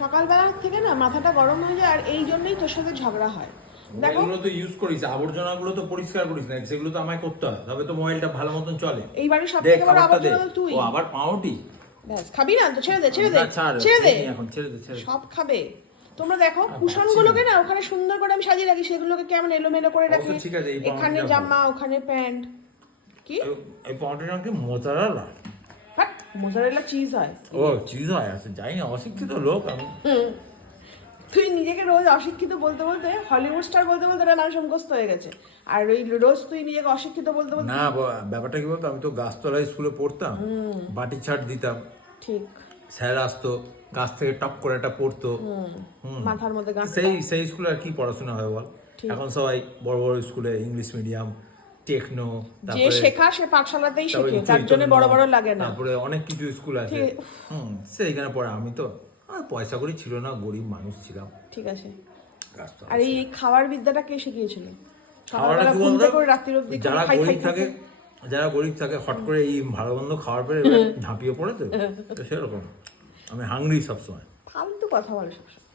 সকালবেলা থেকে না মাথাটা গরম হয়ে যায়, আর এই জন্যই তোর সাথে ঝগড়া হয়। দেখো এগুলো তো ইউজ করিস, আবর্জনাগুলো তো পরিষ্কার করিস না, সেগুলো তো আমায় করতে হয়, তবে তো মোবাইলটা ভালো মতন চলে। এই বাড়ির সব দে থেকে বড় খাবারটা দে। আবর্জনা তুই। ও আবার পাউরুটি? ব্যাস, খাবি না তো ছেড়ে দে, ছেড়ে দে, না, ছাড়, ছেড়ে দে, এখন ছেড়ে দে, ছেড়ে দে। সব খাবে। তোমরা দেখো আর কুশনগুলোকে না ওখানে সুন্দর করে আমি সাজিয়ে রাখি, সেগুলোকে কেমন এলোমেলো করে রাখি। অবশ্য ঠিক আছে, এই এখানে পাউরুটিটা জামা, ওখানে প্যান্ট। কি এই পাউরুটির নাম কি? মোজারেলা? হ্যাঁ, মোজারেলা চিজ হয়। ও চিজ হয়, আছে জানি না, অশিক্ষিত লোক আমি। তুই নিজেকে রোজ অশিক্ষিত বলতে বলতে, হলিউড স্টার বলতে বলতে এটা নাম মুখস্থ হয়ে গেছে। আর ওই রোজ তুই নিজেকে অশিক্ষিত বলতে বলতে। না, ব্যাপারটা কি বলতো, আমি তো গাছতলায় স্কুলে পড়তাম, বাটি ছাট দিতাম, ঠিক, স্যার আসতো, গাছ থেকে টপ করে একটা পড়তো। মাথার মধ্যে গান। সেই স্কুলে আর কি পড়াশোনা হয় বল? এখন সবাই বড় বড় স্কুলে, ইংলিশ মিডিয়াম, টেকনো, যে শেখা সে পাঠশালাতেই শেখে, তার জন্য বড় বড় লাগে না। তারপরে অনেক কিছু স্কুল আছে, সেইখানে পড়ে। আমি তো পয়সা করি ছিল না, গরিব মানুষ ছিলাম। ঠিক আছে। গাছতলা। আর এই খাওয়ার বিদ্যাটা কে শিখিয়েছিল? খাওয়াটা সকালবেলা কি ঘুম বলতো, থেকে করে রাত্রির অবধি যারা খাই খাই গরিব খাই থাকে, যারা গরিব থাকে হট করে এই ভালো মন্দ খাওয়ার পরে এবার ঝাঁপিয়ে পড়ে, তো সেরকম আমি হাংরি সবসময়। ফালতু কথা বলে সবসময়।